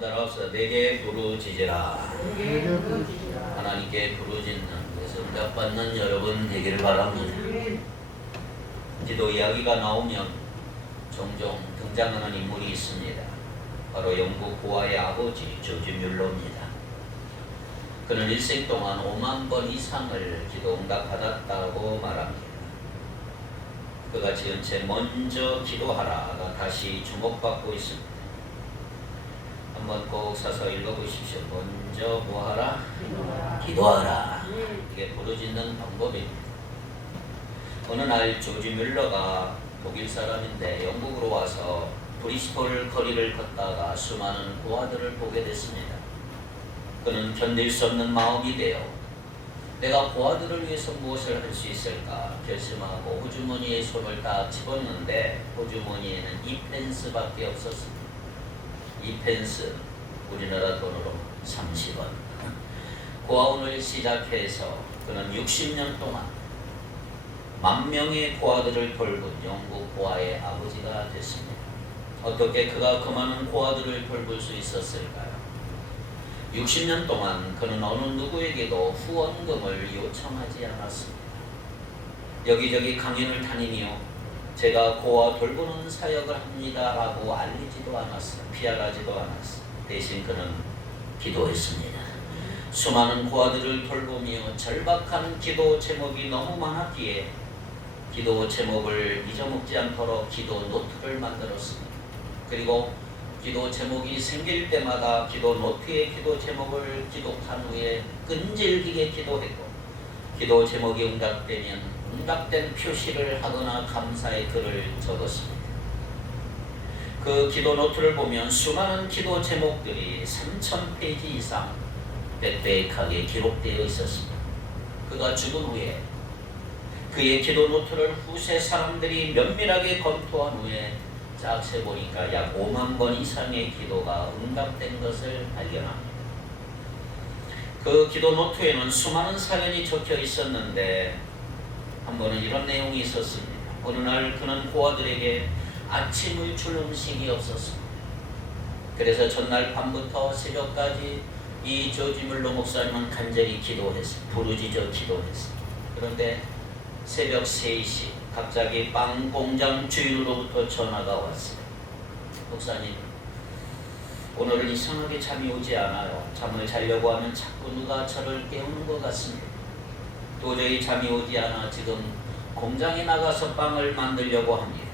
한번 따라합시다. 내게 부르짖으라. 하나님께 부르짖는 그래서 응답받는 여러분 되기를 바랍니다. 기도 이야기가 나오면 종종 등장하는 인물이 있습니다. 바로 영국 고아의 아버지 조지 뮬러입니다. 그는 일생 동안 5만 번 이상을 기도 응답받았다고 말합니다. 그가 지은 채 먼저 기도하라가 다시 주목받고 있습니다. 한번 꼭 사서 읽어보십시오. 먼저 뭐하라? 기도하라. 이게 부르짖는 방법입니다. 어느 날 조지 뮬러가 독일 사람인데 영국으로 와서 브리스톨 거리를 걷다가 수많은 고아들을 보게 됐습니다. 그는 견딜 수 없는 마음이 되어 내가 고아들을 위해서 무엇을 할 수 있을까 결심하고 호주머니에 손을 딱 집었는데 호주머니에는 2펜스밖에 없었습니다. 2펜스, 우리나라 돈으로 30원. 고아원을 시작해서 그는 60년 동안 10,000명의 고아들을 돌본 영국 고아의 아버지가 됐습니다. 어떻게 그가 그 많은 고아들을 돌볼 수 있었을까요? 60년 동안 그는 어느 누구에게도 후원금을 요청하지 않았습니다. 여기저기 강연을 다니며 제가 고아 돌보는 사역을 합니다 라고 알리지도 않았어요. PR하지도 않았어요. 대신 그는 기도했습니다. 수많은 고아들을 돌보며 절박한 기도 제목이 너무 많았기에 기도 제목을 잊어먹지 않도록 기도 노트를 만들었습니다. 그리고 기도 제목이 생길 때마다 기도 노트에 기도 제목을 기록한 후에 끈질기게 기도했고 기도 제목이 응답되면 응답된 표시를 하거나 감사의 글을 적었습니다. 그 기도 노트를 보면 수많은 기도 제목들이 3,000페이지 이상 빽빽하게 기록되어 있었습니다. 그가 죽은 후에 그의 기도 노트를 후세 사람들이 면밀하게 검토한 후에 쫙 세보니까 약 5만 번 이상의 기도가 응답된 것을 발견합니다. 그 기도 노트에는 수많은 사연이 적혀 있었는데 한 번은 이런 내용이 있었습니다. 어느 날 그는 고아들에게 아침을 줄 음식이 없었습니다. 그래서 전날 밤부터 새벽까지 이 조지 뮬러 목사님은 간절히 기도했습니다. 부르짖어 기도했습니다. 그런데 새벽 3시 갑자기 빵 공장 주인으로부터 전화가 왔어요. 목사님, 오늘은 이상하게 잠이 오지 않아요. 잠을 자려고 하면 자꾸 누가 저를 깨우는 것 같습니다. 도저히 잠이 오지 않아 지금 공장에 나가서 빵을 만들려고 합니다.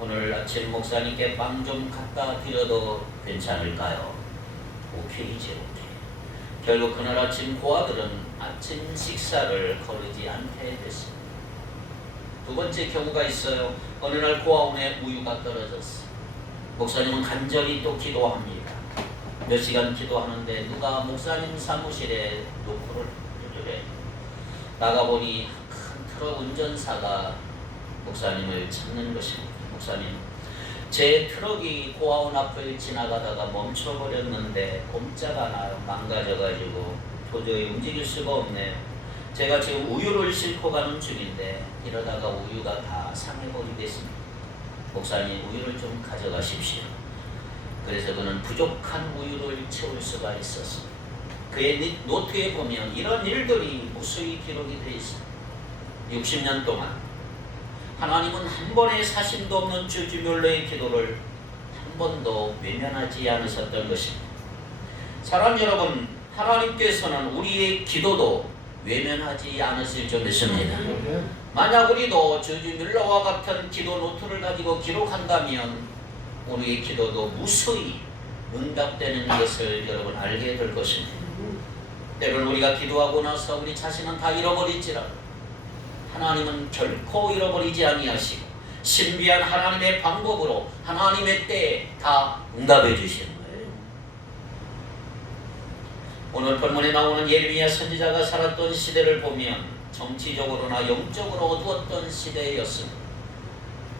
오늘 아침 목사님께 빵 좀 갖다 드려도 괜찮을까요? 오케이지, 오케이. 결국 그날 아침 고아들은 아침 식사를 거르지 않게 됐습니다. 두 번째 경우가 있어요. 어느 날 고아원에 우유가 떨어졌어요. 목사님은 간절히 또 기도합니다. 몇 시간 기도하는데 누가 목사님 사무실에 노크를 두드려요. 나가보니 큰 트럭 운전사가 목사님을 찾는 것입니다. 목사님, 제 트럭이 고아원 앞을 지나가다가 멈춰버렸는데 꼼짝 않아요. 망가져가지고 도저히 움직일 수가 없네요. 제가 지금 우유를 싣고 가는 중인데 이러다가 우유가 다 상해버리겠습니다. 목사님, 우유를 좀 가져가십시오. 그래서 그는 부족한 우유를 채울 수가 있었습니다. 그의 노트에 보면 이런 일들이 무수히 기록이 되어 있습니다. 60년 동안 하나님은 한 번의 사심도 없는 조지 뮬러의 기도를 한 번도 외면하지 않으셨던 것입니다. 사랑 여러분, 하나님께서는 우리의 기도도 외면하지 않으실 줄 믿습니다. 만약 우리도 조지 뮬러와 같은 기도 노트를 가지고 기록한다면 우리의 기도도 무수히 응답되는 것을 여러분 알게 될 것입니다. 때로는 우리가 기도하고 나서 우리 자신은 다 잃어버릴지라도 하나님은 결코 잃어버리지 아니하시고 신비한 하나님의 방법으로 하나님의 때에 다 응답해 주시는 거예요. 오늘 본문에 나오는 예레미야 선지자가 살았던 시대를 보면 정치적으로나 영적으로 어두웠던 시대였습니다.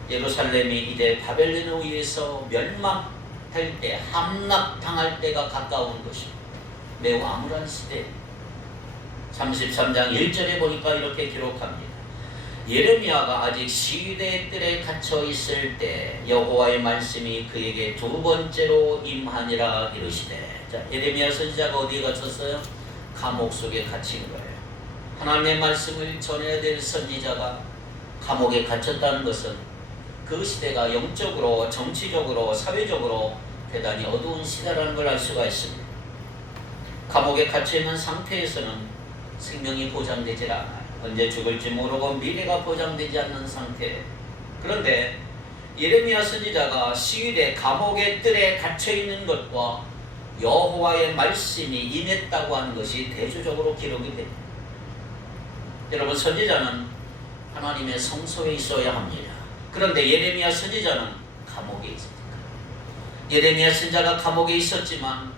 예루살렘이 이제 바벨론에 의해서 멸망할 때, 함락당할 때가 가까운 것입니다. 매우 암울한 시대. 33장 1절에 보니까 이렇게 기록합니다. 예레미야가 아직 시위대의 뜰에 갇혀 있을 때 여호와의 말씀이 그에게 두 번째로 임하니라 이르시되. 자, 예레미야 선지자가 어디에 갇혔어요? 감옥 속에 갇힌 거예요. 하나님의 말씀을 전해야 될 선지자가 감옥에 갇혔다는 것은 그 시대가 영적으로, 정치적으로, 사회적으로 대단히 어두운 시대라는 걸 알 수가 있습니다. 감옥에 갇혀있는 상태에서는 생명이 보장되질 않아요. 언제 죽을지 모르고 미래가 보장되지 않는 상태. 그런데 예레미야 선지자가 시위대 감옥의 뜰에 갇혀있는 것과 여호와의 말씀이 임했다고 하는 것이 대조적으로 기록이 됩니다. 여러분, 선지자는 하나님의 성소에 있어야 합니다. 그런데 예레미야 선지자는 감옥에 있습니다. 예레미야 선지자가 감옥에 있었지만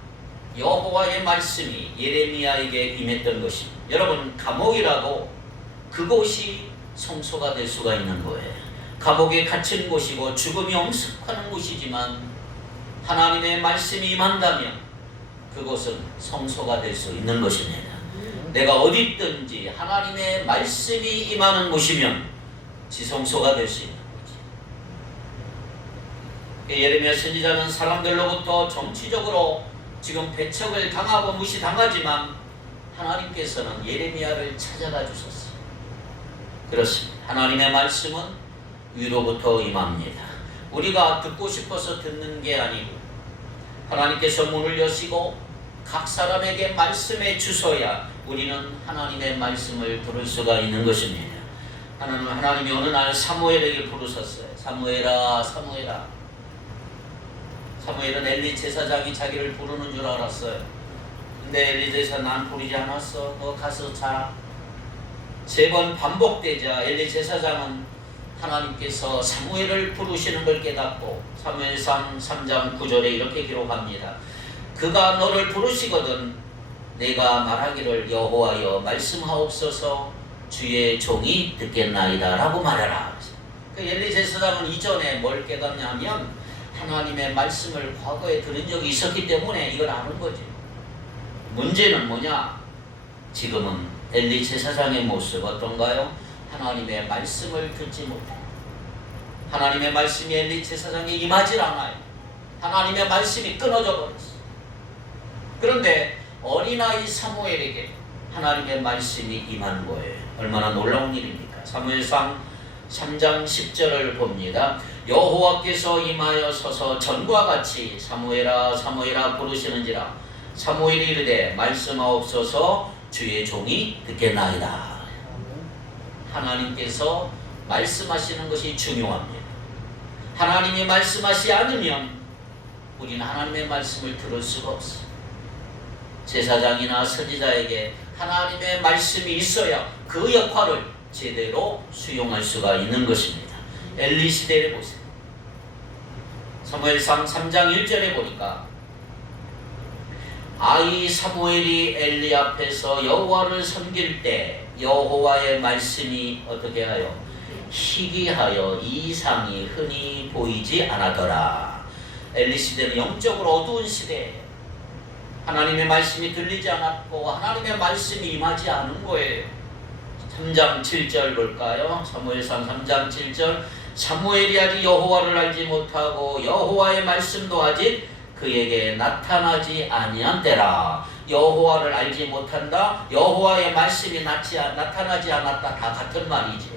여호와의 말씀이 예레미야에게 임했던 것입니다. 여러분, 감옥이라도 그곳이 성소가 될 수가 있는 거예요. 감옥에 갇힌 곳이고 죽음이 엄습하는 곳이지만 하나님의 말씀이 임한다면 그곳은 성소가 될 수 있는 것입니다. 내가 어디 있든지 하나님의 말씀이 임하는 곳이면 지성소가 될 수 있는 거지. 예레미야 선지자는 사람들로부터 정치적으로 지금 배척을 당하고 무시당하지만 하나님께서는 예레미야를 찾아가 주셨어요. 그렇습니다. 하나님의 말씀은 위로부터 임합니다. 우리가 듣고 싶어서 듣는 게 아니고 하나님께서 문을 여시고 각 사람에게 말씀해 주셔야 우리는 하나님의 말씀을 들을 수가 있는 것입니다. 하나님이 어느 날 사무엘에게 부르셨어요. 사무엘아, 사무엘아. 사무엘은 엘리 제사장이 자기를 부르는 줄 알았어요. 근데 엘리 제사장, 난 부르지 않았어. 너 가서 자. 3번 반복되자 엘리 제사장은 하나님께서 사무엘을 부르시는 걸 깨닫고 사무엘상 3장 9절에 이렇게 기록합니다. 그가 너를 부르시거든 내가 말하기를 여호와여 말씀하옵소서 주의 종이 듣겠나이다 라고 말해라. 그 엘리 제사장은 이전에 뭘 깨닫냐면 하나님의 말씀을 과거에 들은 적이 있었기 때문에 이걸 아는 거지. 문제는 뭐냐? 지금은 엘리 제사장의 모습 어떤가요? 하나님의 말씀을 듣지 못해. 하나님의 말씀이 엘리 제사장에 임하질 않아요. 하나님의 말씀이 끊어져 버렸어. 그런데 어린아이 사무엘에게 하나님의 말씀이 임한 거예요. 얼마나 놀라운 일입니까? 사무엘상 3장 10절을 봅니다. 여호와께서 임하여 서서 전과 같이 사무엘아 사무엘아 부르시는지라 사무엘이 이르되 말씀하옵소서 주의 종이 듣겠나이다. 하나님께서 말씀하시는 것이 중요합니다. 하나님이 말씀하시지 않으면 우리는 하나님의 말씀을 들을 수가 없어요. 제사장이나 선지자에게 하나님의 말씀이 있어야 그 역할을 제대로 수용할 수가 있는 것입니다. 엘리 시대를 보세요. 사무엘상 3장 1절에 보니까 아이 사무엘이 엘리 앞에서 여호와를 섬길 때 여호와의 말씀이 어떻게 하여 희귀하여 이상이 흔히 보이지 않았더라. 엘리 시대는 영적으로 어두운 시대예요. 하나님의 말씀이 들리지 않았고 하나님의 말씀이 임하지 않은 거예요. 3장 7절 볼까요? 사무엘상 3장 7절 사무엘이 아직 여호와를 알지 못하고 여호와의 말씀도 아직 그에게 나타나지 아니한 때라. 여호와를 알지 못한다. 여호와의 말씀이 나타나지 않았다. 다 같은 말이죠.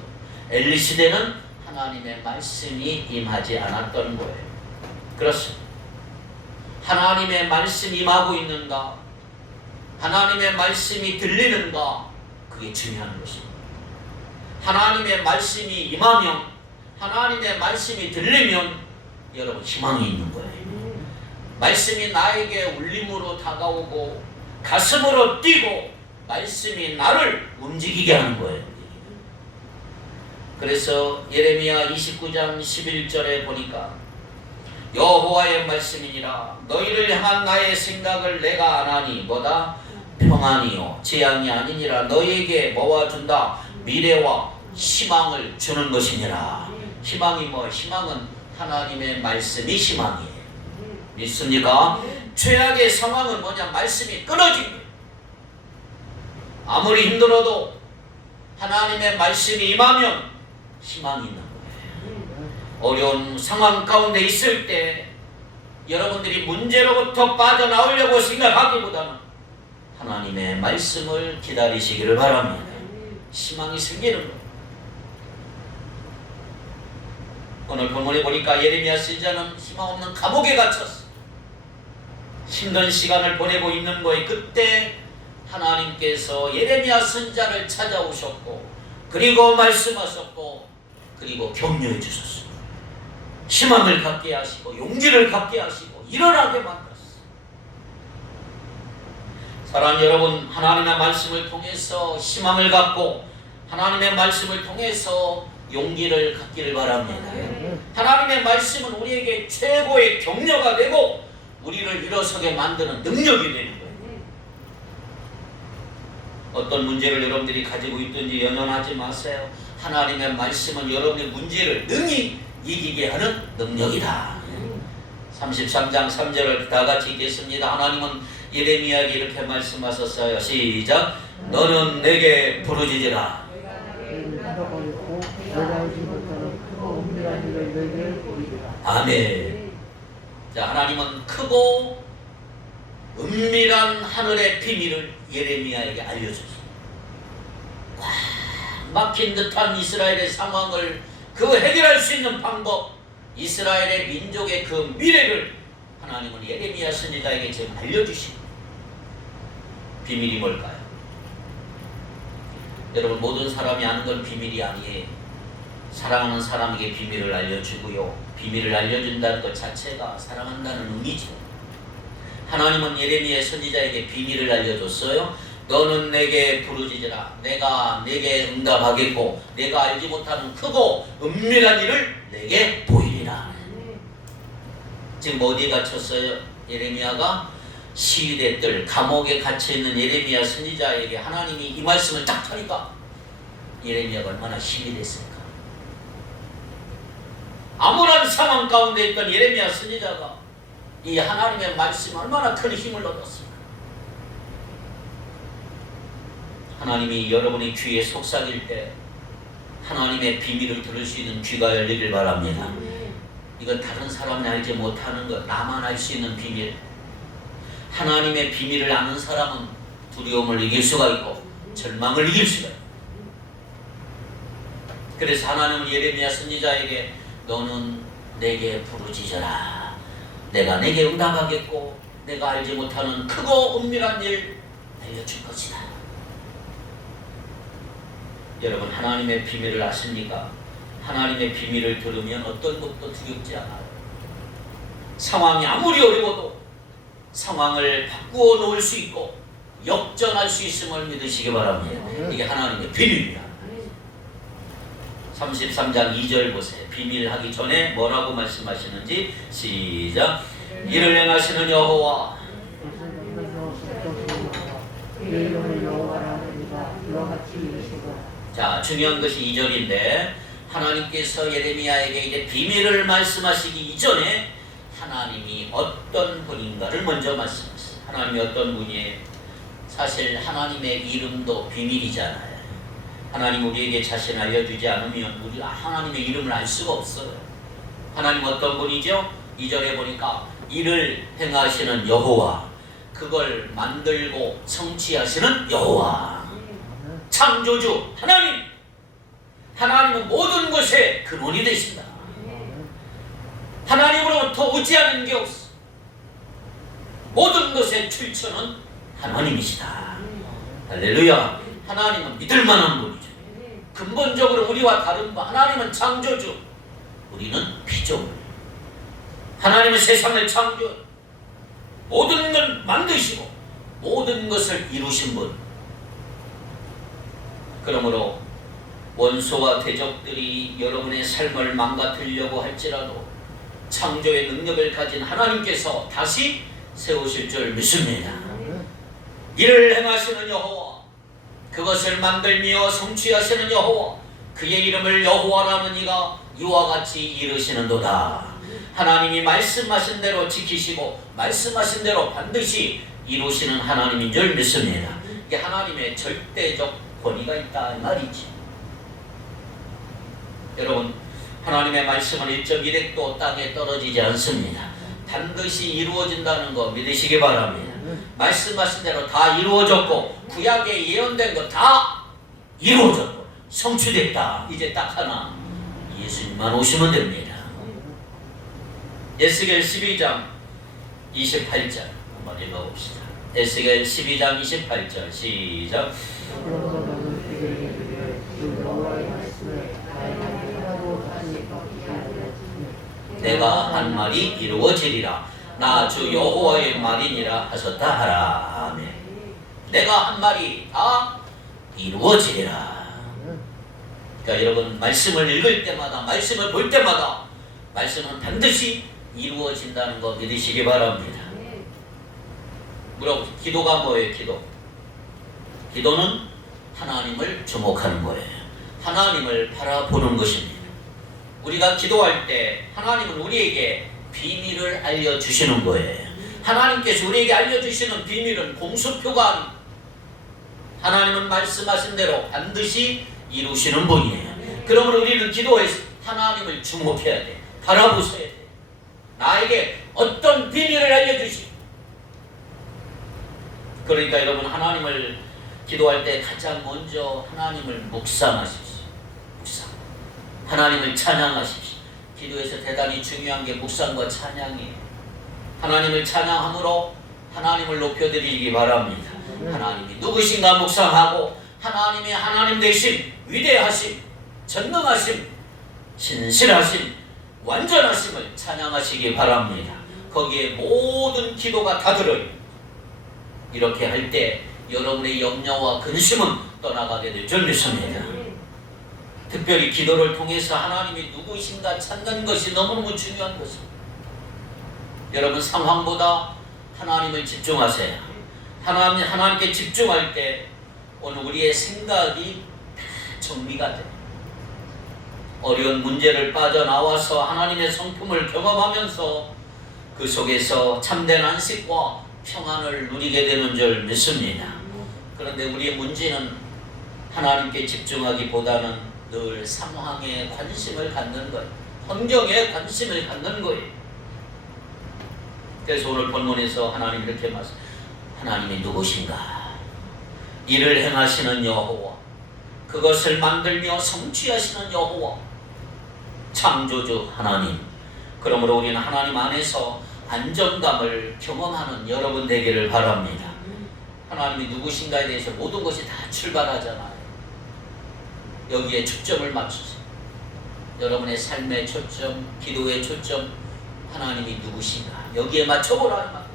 엘리 시대는 하나님의 말씀이 임하지 않았던 거예요. 그렇습니다. 하나님의 말씀이 임하고 있는가? 하나님의 말씀이 들리는가? 그게 중요한 것입니다. 하나님의 말씀이 임하면, 하나님의 말씀이 들리면 여러분 희망이 있는 거예요. 말씀이 나에게 울림으로 다가오고 가슴으로 뛰고 말씀이 나를 움직이게 하는 거예요. 그래서 예레미야 29장 11절에 보니까 여호와의 말씀이니라 너희를 향한 나의 생각을 내가 아나니 뭐다? 평안이요 재앙이 아니니라 너희에게 뭐와 준다? 미래와 희망을 주는 것이니라. 희망이 뭐? 희망은 하나님의 말씀이 희망이에요. 믿습니까? 최악의 상황은 뭐냐? 말씀이 끊어진 거예요. 아무리 힘들어도 하나님의 말씀이 임하면 희망이 있는 거예요. 어려운 상황 가운데 있을 때 여러분들이 문제로부터 빠져나오려고 생각하기보다는 하나님의 말씀을 기다리시기를 바랍니다. 희망이 생기는 거예요. 오늘 본문에 보니까 예레미야 선지자는 희망 없는 감옥에 갇혔어. 힘든 시간을 보내고 있는 거에 그때 하나님께서 예레미야 선지자를 찾아오셨고 그리고 말씀하셨고 그리고 격려해 주셨어요. 희망을 갖게 하시고 용기를 갖게 하시고 일어나게 만들었어요. 사랑하는 여러분, 하나님의 말씀을 통해서 희망을 갖고 하나님의 말씀을 통해서 용기를 갖기를 바랍니다. 하나님의 말씀은 우리에게 최고의 격려가 되고 우리를 일어서게 만드는 능력이 되는 거예요. 어떤 문제를 여러분들이 가지고 있든지 연연하지 마세요. 하나님의 말씀은 여러분의 문제를 능히 이기게 하는 능력이다. 33장 3절을 다 같이 읽겠습니다. 하나님은 예레미야에게 이렇게 말씀하셨어요. 시작. 너는 내게 부르짖으라. 아멘. 자, 하나님은 크고 은밀한 하늘의 비밀을 예레미야에게 알려줬어요. 꽉 막힌 듯한 이스라엘의 상황을 그 해결할 수 있는 방법, 이스라엘의 민족의 그 미래를 하나님은 예레미야 선지자에게 지금 알려주신 비밀이 뭘까요? 여러분, 모든 사람이 아는 건 비밀이 아니에요. 사랑하는 사람에게 비밀을 알려주고요. 비밀을 알려준다는 것 자체가 사랑한다는 의미죠. 하나님은 예레미야 선지자에게 비밀을 알려줬어요. 너는 내게 부르짖으라. 내가 내게 응답하겠고 내가 알지 못하는 크고 은밀한 일을 내게 보이리라. 지금 어디에 갇혔어요? 예레미야가 시위대 뜰 감옥에 갇혀있는 예레미야 선지자에게 하나님이 이 말씀을 딱 하니까 예레미야가 얼마나 힘이 됐을까. 암울한 상황 가운데 있던 예레미야 선지자가 이 하나님의 말씀에 얼마나 큰 힘을 얻었습니까? 하나님이 여러분의 귀에 속삭일 때 하나님의 비밀을 들을 수 있는 귀가 열리길 바랍니다. 이건 다른 사람이 알지 못하는 것, 나만 알 수 있는 비밀. 하나님의 비밀을 아는 사람은 두려움을 이길 수가 있고 절망을 이길 수가 있고. 그래서 하나님은 예레미야 선지자에게 너는 내게 부르짖어라. 내가 내게 응답하겠고 내가 알지 못하는 크고 은밀한 일 알려줄 것이다. 여러분, 하나님의 비밀을 아십니까? 하나님의 비밀을 들으면 어떤 것도 두렵지 않아요. 상황이 아무리 어려워도 상황을 바꾸어 놓을 수 있고 역전할 수 있음을 믿으시기 바랍니다. 이게 하나님의 비밀입니다. 33장 2절 보세요. 비밀하기 전에 뭐라고 말씀하시는지 시작. 이를 행하시는 여호와. 자, 중요한 것이 2절인데 하나님께서 예레미야에게 이제 비밀을 말씀하시기 이전에 하나님이 어떤 분인가를 먼저 말씀하셨어요. 하나님이 어떤 분이에요? 사실 하나님의 이름도 비밀이잖아요. 하나님 우리에게 자신 알려주지 않으면 우리가 하나님의 이름을 알 수가 없어요. 하나님 어떤 분이죠? 2절에 보니까 이를 행하시는 여호와, 그걸 만들고 성취하시는 여호와, 창조주 하나님. 하나님은 모든 것의 근원이 되신다. 하나님으로부터 오지 않은 게 없어. 모든 것의 출처는 하나님이시다. 할렐루야. 하나님은 믿을 만한 분이죠. 근본적으로 우리와 다른 분. 하나님은 창조주, 우리는 피조물. 하나님은 세상을 창조, 모든 걸 만드시고 모든 것을 이루신 분. 그러므로 원수와 대적들이 여러분의 삶을 망가뜨리려고 할지라도 창조의 능력을 가진 하나님께서 다시 세우실 줄 믿습니다. 이를 행하시는 여호와, 그것을 만들며 성취하시는 여호와, 그의 이름을 여호와라는 이가 이와 같이 이르시는도다. 하나님이 말씀하신 대로 지키시고 말씀하신 대로 반드시 이루시는 하나님인 줄 믿습니다. 이게 하나님의 절대적 권위가 있다 이 말이지. 여러분, 하나님의 말씀은 1.1핵도 땅에 떨어지지 않습니다. 반드시 이루어진다는 거 믿으시기 바랍니다. 말씀하신 대로 다 이루어졌고 구약에 예언된 거 다 이루어졌고 성취됐다. 이제 딱 하나, 예수님만 오시면 됩니다. 에스겔 12장 28절 한번 읽어봅시다. 에스겔 12장 28절 시작. 내가 한 말이 이루어지리라. 나 주 여호와의 말이니라 하셨다 하라. 아멘. 내가 한 말이 다 이루어지리라. 그러니까 여러분, 말씀을 읽을 때마다, 말씀을 볼 때마다 말씀은 반드시 이루어진다는 거 믿으시기 바랍니다. 물어보세요. 기도가 뭐예요? 기도는 하나님을 주목하는 거예요. 하나님을 바라보는 것입니다. 우리가 기도할 때 하나님은 우리에게 비밀을 알려주시는 거예요. 하나님께서 우리에게 알려주시는 비밀은 공수표가 아닙니다. 하나님은 말씀하신 대로 반드시 이루시는 분이에요. 그러므로 우리는 기도해서 하나님을 주목해야 돼. 바라보셔야 돼. 나에게 어떤 비밀을 알려주시. 그러니까 여러분, 하나님을 기도할 때 가장 먼저 하나님을 묵상하십시오. 하나님을 찬양하십시오. 기도에서 대단히 중요한 게 묵상과 찬양이에요. 하나님을 찬양함으로 하나님을 높여드리기 바랍니다. 하나님이 누구신가 묵상하고 하나님의 하나님 되심, 위대하심, 전능하심, 신실하심, 완전하심을 찬양하시기 바랍니다. 거기에 모든 기도가 다 들어요. 이렇게 할 때 여러분의 염려와 근심은 떠나가게 될 줄 믿습니다. 특별히 기도를 통해서 하나님이 누구신가 찾는 것이 너무너무 중요한 것입니다. 여러분, 상황보다 하나님을 집중하세요. 하나님께 집중할 때 오늘 우리의 생각이 다 정리가 돼요. 어려운 문제를 빠져나와서 하나님의 성품을 경험하면서 그 속에서 참된 안식과 평안을 누리게 되는 줄 믿습니다. 그런데 우리의 문제는 하나님께 집중하기보다는 늘 상황에 관심을 갖는 거예요. 환경에 관심을 갖는 거예요. 그래서 오늘 본문에서 하나님 이렇게 말씀, 하나님이 누구신가? 이를 행하시는 여호와, 그것을 만들며 성취하시는 여호와, 창조주 하나님. 그러므로 우리는 하나님 안에서 안정감을 경험하는 여러분 되기를 바랍니다. 하나님이 누구신가에 대해서 모든 것이 다 출발하잖아요. 여기에 초점을 맞추세요. 여러분의 삶의 초점, 기도의 초점, 하나님이 누구신가 여기에 맞춰보라는 말이에요.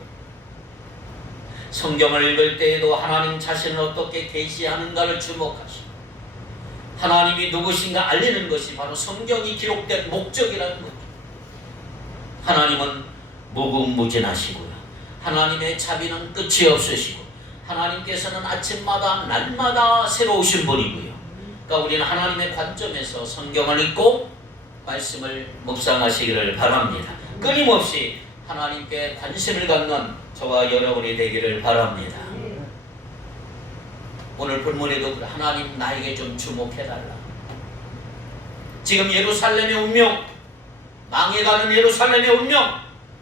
성경을 읽을 때에도 하나님 자신을 어떻게 계시하는가를 주목하시고 하나님이 누구신가 알리는 것이 바로 성경이 기록된 목적이라는 거죠. 하나님은 무궁무진하시고요. 하나님의 자비는 끝이 없으시고 하나님께서는 아침마다 날마다 새로우신 분이고요. 그러니까 우리는 하나님의 관점에서 성경을 읽고 말씀을 묵상하시기를 바랍니다. 끊임없이 하나님께 관심을 갖는 저와 여러분이 되기를 바랍니다. 오늘 본문에도 하나님 나에게 좀 주목해달라. 지금 예루살렘의 운명, 망해가는 예루살렘의 운명,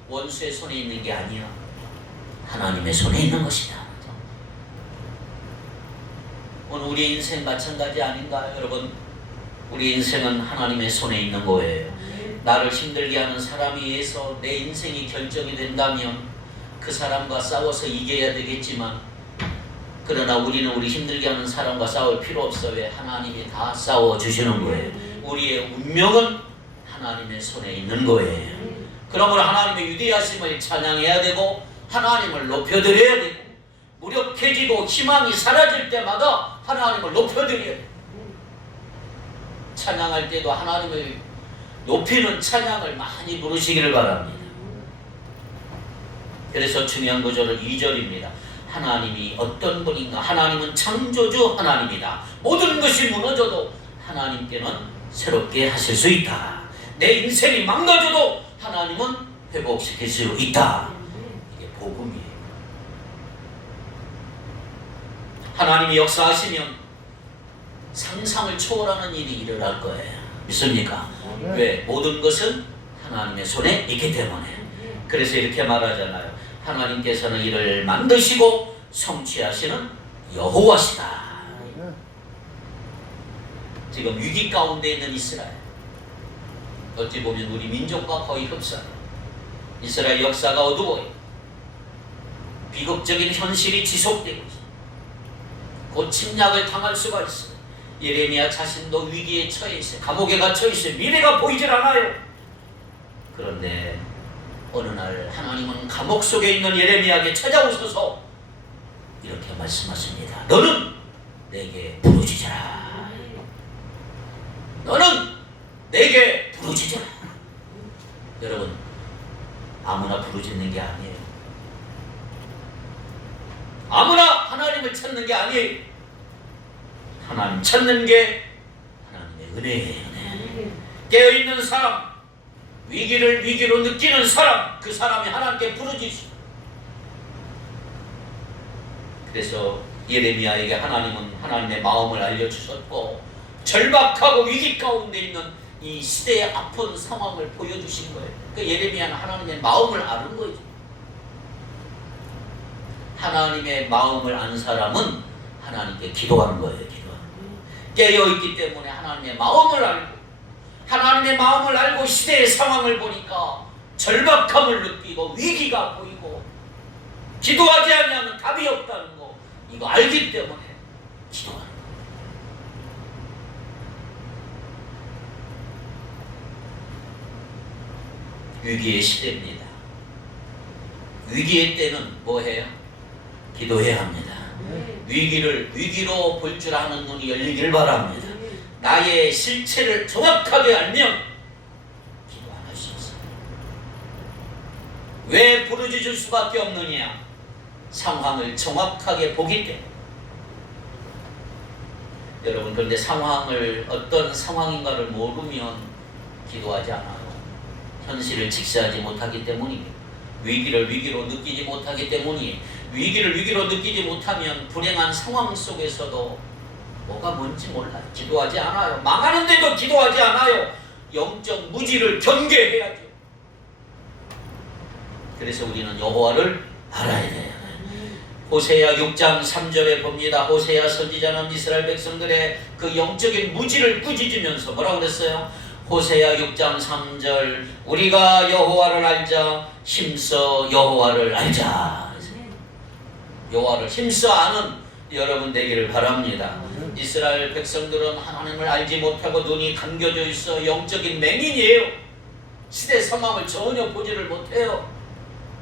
원수의 손에 있는 게 아니야. 하나님의 손에 있는 것이다. 오늘 우리 인생 마찬가지 아닌가요, 여러분? 우리 인생은 하나님의 손에 있는 거예요. 나를 힘들게 하는 사람에 의해서 내 인생이 결정이 된다면 그 사람과 싸워서 이겨야 되겠지만, 그러나 우리는 우리 힘들게 하는 사람과 싸울 필요 없어요. 왜? 하나님이 다 싸워주시는 거예요. 우리의 운명은 하나님의 손에 있는 거예요. 그러므로 하나님의 위대하심을 찬양해야 되고 하나님을 높여드려야 되고, 무력해지고 희망이 사라질 때마다 하나님을 높여드려야 돼요. 찬양할 때도 하나님을 높이는 찬양을 많이 부르시기를 바랍니다. 그래서 중요한 구절은 2절입니다. 하나님이 어떤 분인가? 하나님은 창조주 하나님이다. 모든 것이 무너져도 하나님께는 새롭게 하실 수 있다. 내 인생이 망가져도 하나님은 회복시킬 수 있다. 이게 복음이에요. 하나님이 역사하시면 상상을 초월하는 일이 일어날 거예요. 믿습니까? 왜? 모든 것은 하나님의 손에 있기 때문에. 그래서 이렇게 말하잖아요. 하나님께서는 이를 만드시고 성취하시는 여호와시다. 지금 위기 가운데 있는 이스라엘, 어찌 보면 우리 민족과 거의 흡사해요. 이스라엘 역사가 어두워요. 비극적인 현실이 지속되고 있어요. 곧 침략을 당할 수가 있어요. 예레미야 자신도 위기에 처해 있어요. 감옥에 갇혀 있어요. 미래가 보이질 않아요. 그런데 어느 날 하나님은 감옥 속에 있는 예레미야에게 찾아오셔서 이렇게 말씀하십니다. 너는 내게 부르짖어라. 너는 내게 부르짖어라. 여러분, 아무나 부르짖는 게 아니에요. 아무나 하나님을 찾는 게 아니에요. 하나님 찾는 게 하나님의 은혜예요. 은혜. 깨어있는 사람, 위기를 위기로 느끼는 사람, 그 사람이 하나님께 부르짖으시오. 그래서 예레미야에게 하나님은 하나님의 마음을 알려주셨고, 절박하고 위기 가운데 있는 이 시대의 아픈 상황을 보여주신 거예요. 그 예레미야는 하나님의 마음을 아는 거죠. 하나님의 마음을 안 사람은 하나님께 기도하는 거예요. 기도하는 거예요. 깨어있기 때문에 하나님의 마음을 알고, 하나님의 마음을 알고 시대의 상황을 보니까 절박함을 느끼고 위기가 보이고, 기도하지 않으면 답이 없다는 거, 이거 알기 때문에 기도하는 거예요. 위기의 시대입니다. 위기의 때는 뭐해요? 기도해야 합니다. 위기로 볼 줄 아는 눈이 열리길 바랍니다. 나의 실체를 정확하게 알면 기도 안 할 수 있어요. 왜 부르짖을 수밖에 없느냐? 상황을 정확하게 보기 때문에. 여러분, 그런데 상황을 어떤 상황인가를 모르면 기도하지 않아요. 현실을 직시하지 못하기 때문입니다. 위기를 위기로 느끼지 못하기 때문이에요. 위기를 위기로 느끼지 못하면 불행한 상황 속에서도 뭐가 뭔지 몰라요. 기도하지 않아요. 망하는데도 기도하지 않아요. 영적 무지를 경계해야죠. 그래서 우리는 여호와를 알아야 돼요. 호세아 6장 3절에 봅니다. 호세아 선지자는 이스라엘 백성들의 그 영적인 무지를 꾸짖으면서 뭐라고 그랬어요? 호세아 6장 3절, 우리가 여호와를 알자, 힘써 여호와를 알자. 여호와를 힘써 아는 여러분 되기를 바랍니다. 이스라엘 백성들은 하나님을 알지 못하고 눈이 감겨져 있어 영적인 맹인이에요. 시대 상황을 전혀 보지를 못해요.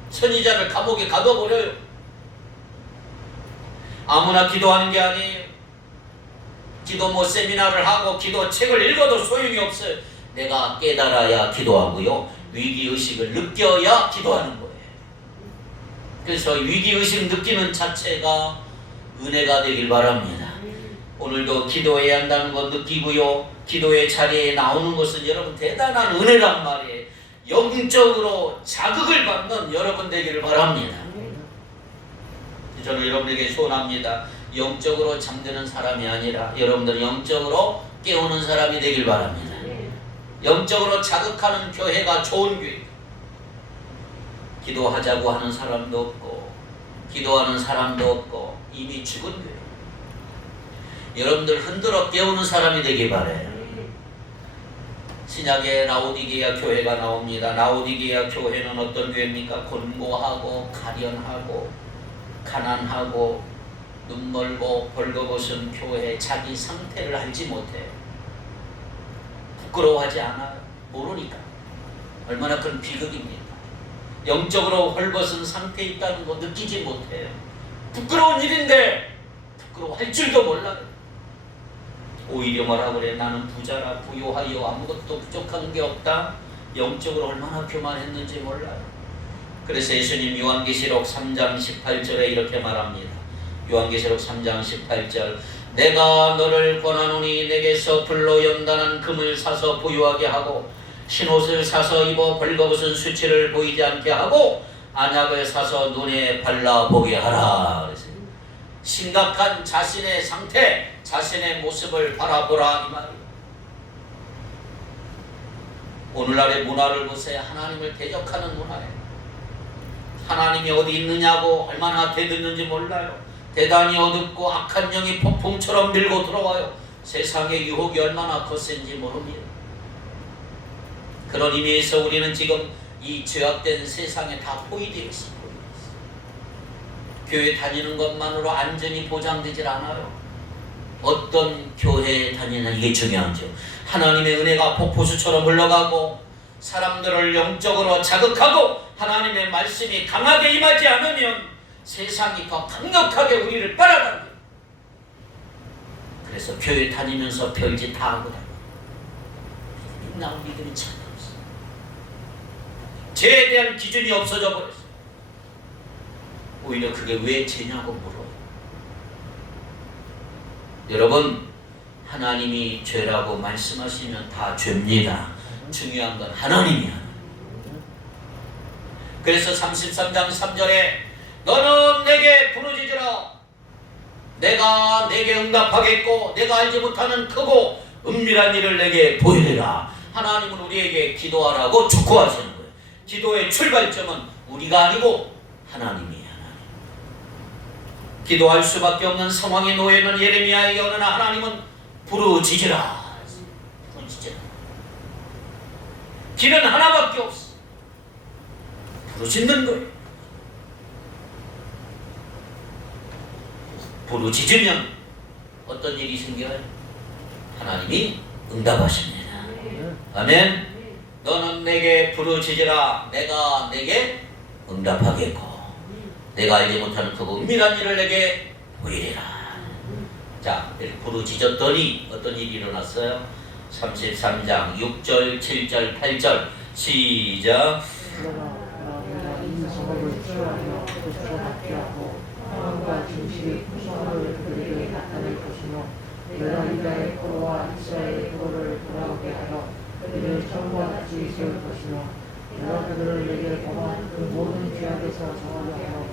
선지자를 감옥에 가둬버려요. 아무나 기도하는 게 아니에요. 기도 세미나를 하고 기도 책을 읽어도 소용이 없어요. 내가 깨달아야 기도하고요, 위기의식을 느껴야 기도하는 거예요. 그래서 위기의식 느끼는 자체가 은혜가 되길 바랍니다. 오늘도 기도해야 한다는 거 느끼고요, 기도의 자리에 나오는 것은 여러분 대단한 은혜란 말이에요. 영적으로 자극을 받는 여러분 되기를 바랍니다. 저는 여러분에게 소원합니다. 영적으로 잠드는 사람이 아니라 여러분들 영적으로 깨우는 사람이 되길 바랍니다. 영적으로 자극하는 교회가 좋은 교회. 기도하자고 하는 사람도 없고 기도하는 사람도 없고 이미 죽은 교회. 여러분들 흔들어 깨우는 사람이 되길 바라요. 신약에 라오디게아 교회가 나옵니다. 라오디게아 교회는 어떤 교회입니까? 곤고하고 가련하고 가난하고 눈멀고 벌거벗은 교회, 자기 상태를 알지 못해요. 부끄러워하지 않아요. 모르니까. 얼마나 큰 비극입니까? 영적으로 헐벗은 상태에 있다는 거 느끼지 못해요. 부끄러운 일인데 부끄러워할 줄도 몰라요. 오히려 뭐라 그래? 나는 부자라 부요하여 아무것도 부족한 게 없다. 영적으로 얼마나 교만했는지 몰라요. 그래서 예수님 요한계시록 3장 18절에 이렇게 말합니다. 요한계시록 3장 18절, 내가 너를 권하노니 내게서 불로 연단한 금을 사서 부유하게 하고 흰옷을 사서 입어 벌거벗은 수치를 보이지 않게 하고 안약을 사서 눈에 발라보게 하라. 그래서 심각한 자신의 상태, 자신의 모습을 바라보라 이 말이에요. 오늘날의 문화를 보세요. 하나님을 대적하는 문화예요. 하나님이 어디 있느냐고 얼마나 대듣는지 몰라요. 대단히 어둡고 악한 영이 폭풍처럼 밀고 들어와요. 세상의 유혹이 얼마나 거센지 모릅니다. 그런 의미에서 우리는 지금 이 죄악된 세상에 다 포위되어 있습니다. 교회 다니는 것만으로 안전이 보장되질 않아요. 어떤 교회에 다니냐 이게 중요하죠. 하나님의 은혜가 폭포수처럼 흘러가고 사람들을 영적으로 자극하고 하나님의 말씀이 강하게 임하지 않으면 세상이 더 강력하게 우리를 빨아당겨요. 그래서 교회 다니면서 별짓 다 하고 다녀요. 나온 믿음이 참 없어요. 죄에 대한 기준이 없어져 버렸어요. 오히려 그게 왜 죄냐고 물어요. 여러분, 하나님이 죄라고 말씀하시면 다 죄입니다. 중요한 건 하나님이야. 그래서 33장 3절에 너는 내게 부르짖으라 내가 내게 응답하겠고 내가 알지 못하는 크고 은밀한 일을 내게 보이리라. 하나님은 우리에게 기도하라고 촉구하시는 거예요. 기도의 출발점은 우리가 아니고 하나님이에요. 기도할 수밖에 없는 상황에 놓여있는 예레미야에게 어느 날 하나님은 부르짖으라. 부르짖으라. 길은 하나밖에 없어. 부르짖는 거예요. 부르짖으면 어떤 일이 생겨요? 하나님이 응답하십니다. 아멘. 너는 내게 부르짖으라 내가 내게 응답하겠고 내가 알지 못하는 그 은밀한 일을 내게 보이리라. 자, 부르짖었더니 어떤 일이 일어났어요? 33장 6절 7절 8절 시작. 내가 유다의 포로와 이스라엘의 포로를 돌아오게 하여 그들을 처음과 같이 세울 것이며 내가 그들을 내게 범한 그 모든 죄악에서 정하게 하여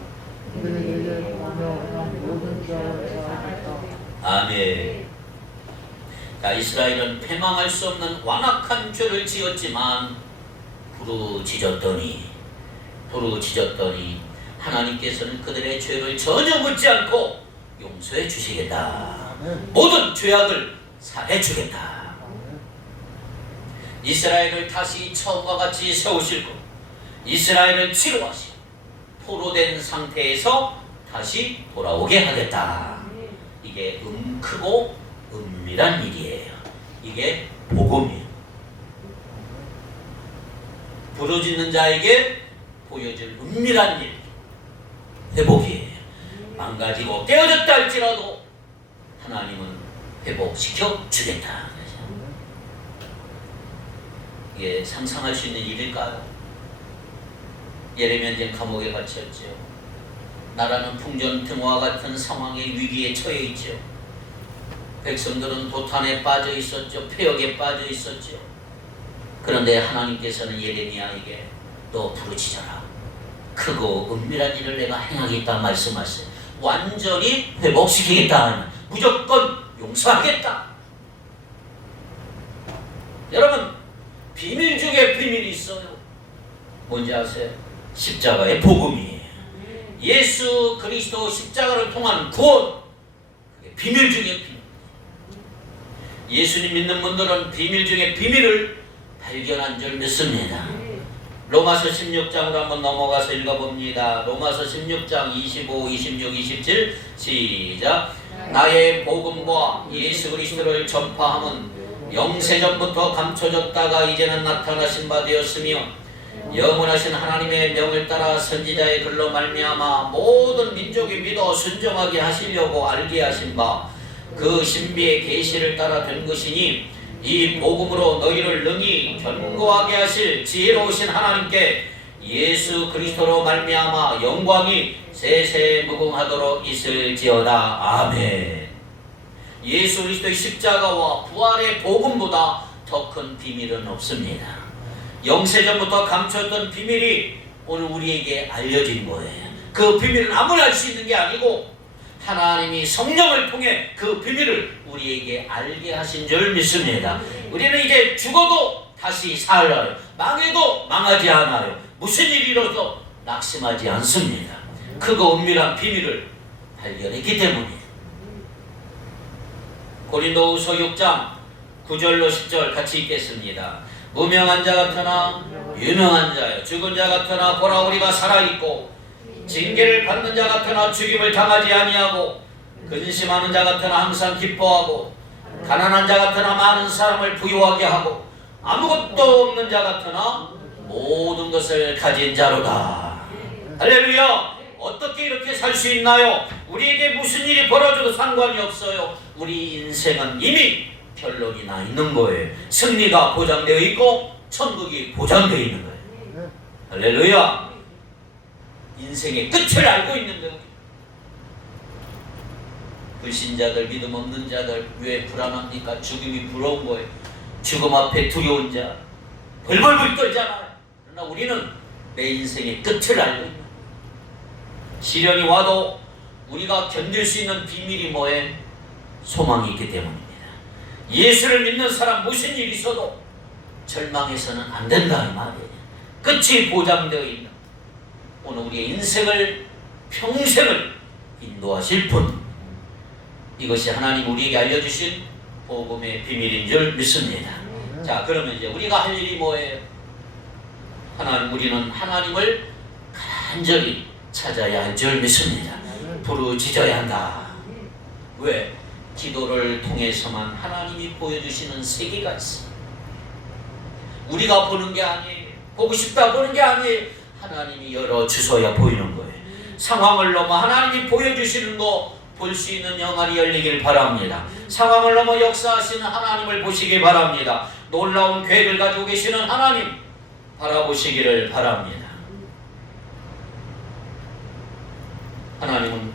그들이 내게 범하며 행한 모든 죄악을 제하겠다. 아멘. 자, 이스라엘은 패망할 수 없는 완악한 죄를 지었지만 부르짖었더니 하나님께서는 그들의 죄를 전혀 묻지 않고 용서해 주시겠다. 모든 죄악을 사해 주겠다. 이스라엘을 다시 처음과 같이 세우실 것, 이스라엘을 치료하시고 포로된 상태에서 다시 돌아오게 하겠다. 이게 크고 은밀한 일이에요. 이게 복음이에요. 부르짖는 자에게 보여줄 은밀한 일, 회복이에요. 망가지고 깨어졌다 할지라도 하나님은 회복시켜 주겠다. 이게 상상할 수 있는 일일까요? 예레미야 이제 감옥에 갇혔죠. 나라는 풍전등화 같은 상황의 위기에 처해 있죠. 백성들은 도탄에 빠져 있었죠. 폐역에 빠져 있었죠. 그런데 하나님께서는 예레미야에게 너 부르짖어라. 크고 은밀한 일을 내가 행하겠다 말씀하세요. 완전히 회복시키겠다. 무조건 용서하겠다. 여러분, 비밀 중에 비밀이 있어요. 뭔지 아세요? 십자가의 복음이에요. 예수 그리스도 십자가를 통한 구원, 그게 비밀 중에 비밀. 예수님 믿는 분들은 비밀 중에 비밀을 발견한 줄 믿습니다. 로마서 16장으로 한번 넘어가서 읽어봅니다. 로마서 16장 25, 26, 27 시작. 나의 복음과 예수 그리스도를 전파함은 영세전부터 감춰졌다가 이제는 나타나신 바 되었으며 영원하신 하나님의 명을 따라 선지자의 글로 말미암아 모든 민족이 믿어 순종하게 하시려고 알게 하신 바 그 신비의 계시를 따라 된 것이니 이 복음으로 너희를 능히 견고하게 하실 지혜로우신 하나님께 예수 그리스도로 말미암아 영광이 세세무궁하도록 있을지어다. 아멘. 예수 그리스도의 십자가와 부활의 복음보다 더 큰 비밀은 없습니다. 영세전부터 감췄던 비밀이 오늘 우리에게 알려진 거예요. 그 비밀은 아무나 알 수 있는 게 아니고 하나님이 성령을 통해 그 비밀을 우리에게 알게 하신 줄 믿습니다. 우리는 이제 죽어도 다시 살아요. 망해도 망하지 않아요. 무슨 일이 일어도 낙심하지 않습니다. 크고 은밀한 비밀을 발견했기 때문이에요. 고린도후서 6장 9절로 10절 같이 읽겠습니다. 무명한 자 같으나 유명한 자요, 죽은 자 같으나 보라 우리가 살아있고, 징계를 받는 자 같으나 죽임을 당하지 아니하고, 근심하는 자 같으나 항상 기뻐하고, 가난한 자 같으나 많은 사람을 부유하게 하고, 아무것도 없는 자 같으나 모든 것을 가진 자로다. 할렐루야. 어떻게 이렇게 살 수 있나요? 우리에게 무슨 일이 벌어져도 상관이 없어요. 우리 인생은 이미 결론이 나 있는 거예요. 승리가 보장되어 있고 천국이 보장되어 있는 거예요. 할렐루야. 인생의 끝을 알고 있는 거예요. 불신자들, 믿음 없는 자들 왜 불안합니까? 죽음이 부러운 거예요. 죽음 앞에 두려운 자 벌벌벌 떨잖아요. 그러나 우리는 내 인생의 끝을 알고 있는 거예요. 시련이 와도 우리가 견딜 수 있는 비밀이 뭐예요? 소망이 있기 때문입니다. 예수를 믿는 사람 무슨 일이 있어도 절망해서는 안 된다 이 말이에요. 끝이 보장되어 있는, 오늘 우리의 인생을 평생을 인도하실 분, 이것이 하나님 우리에게 알려주신 복음의 비밀인 줄 믿습니다. 자, 그러면 이제 우리가 할 일이 뭐예요? 우리는 하나님을 간절히 찾아야 할 줄 믿습니다. 부르짖어야 한다. 왜? 기도를 통해서만 하나님이 보여주시는 세계가 있어. 우리가 보는 게 아니에요. 보고 싶다 보는 게 아니에요. 하나님이 열어주셔야 보이는 거예요. 상황을 넘어 하나님이 보여주시는 거 볼 수 있는 영안이 열리길 바랍니다. 상황을 넘어 역사하시는 하나님을 보시기 바랍니다. 놀라운 계획을 가지고 계시는 하나님 바라보시기를 바랍니다. 하나님은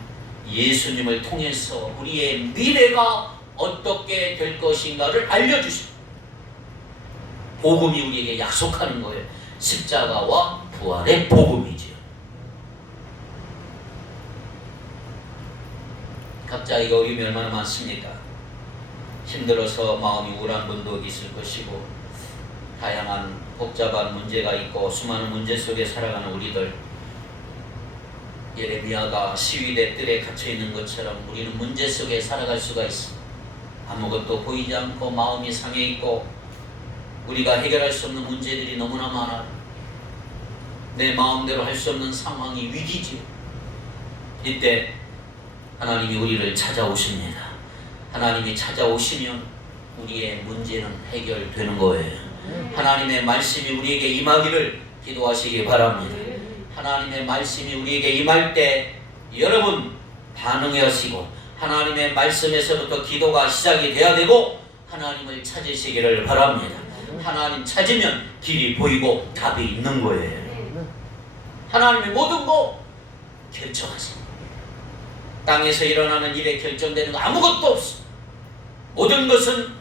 예수님을 통해서 우리의 미래가 어떻게 될 것인가를 알려주십니다. 복음이 우리에게 약속하는 거예요. 십자가와 부활의 복음이지요. 각자에게 어려움이 얼마나 많습니까? 힘들어서 마음이 우울한 분도 있을 것이고, 다양한 복잡한 문제가 있고 수많은 문제 속에 살아가는 우리들, 예레미야가 시위대 뜰에 갇혀있는 것처럼 우리는 문제 속에 살아갈 수가 있어. 아무것도 보이지 않고 마음이 상해있고 우리가 해결할 수 없는 문제들이 너무나 많아요. 내 마음대로 할 수 없는 상황이 위기지요. 이때 하나님이 우리를 찾아오십니다. 하나님이 찾아오시면 우리의 문제는 해결되는 거예요. 하나님의 말씀이 우리에게 임하기를 기도하시기 바랍니다. 하나님의 말씀이 우리에게 임할 때 여러분 반응하시고 하나님의 말씀에서부터 기도가 시작이 돼야 되고 하나님을 찾으시기를 바랍니다. 하나님 찾으면 길이 보이고 답이 있는 거예요. 하나님이 모든 거 결정하십니다. 땅에서 일어나는 일에 결정되는 거 아무것도 없어. 모든 것은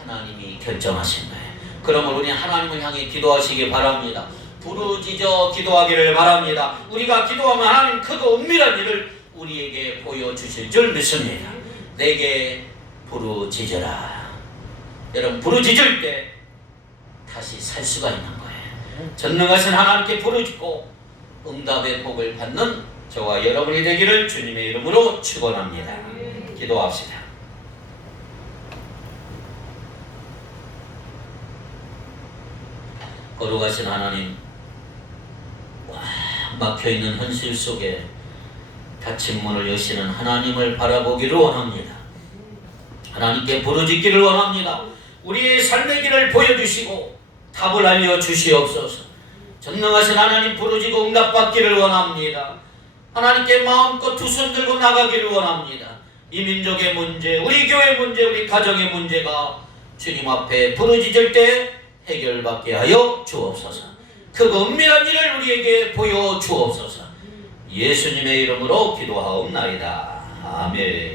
하나님이 결정하신 거예요. 그러면 우리 하나님을 향해 기도하시기 바랍니다. 부르짖어 기도하기를 바랍니다. 우리가 기도하면 하나님 크고 은밀한 일을 우리에게 보여주실 줄 믿습니다. 내게 부르짖어라. 여러분 부르짖을 때 다시 살 수가 있는 거예요. 전능하신 하나님께 부르짖고 응답의 복을 받는 저와 여러분이 되기를 주님의 이름으로 축원합니다. 기도합시다. 거룩하신 하나님, 막혀있는 현실 속에 닫힌 문을 여시는 하나님을 바라보기를 원합니다. 하나님께 부르짖기를 원합니다. 우리의 삶의 길을 보여주시고 답을 알려주시옵소서. 전능하신 하나님 부르짖고 응답받기를 원합니다. 하나님께 마음껏 두 손 들고 나가기를 원합니다. 이 민족의 문제, 우리 교회 문제, 우리 가정의 문제가 주님 앞에 부르짖을 때 해결받게 하여 주옵소서. 그 은밀한 일을 우리에게 보여 주옵소서. 예수님의 이름으로 기도하옵나이다. 아멘.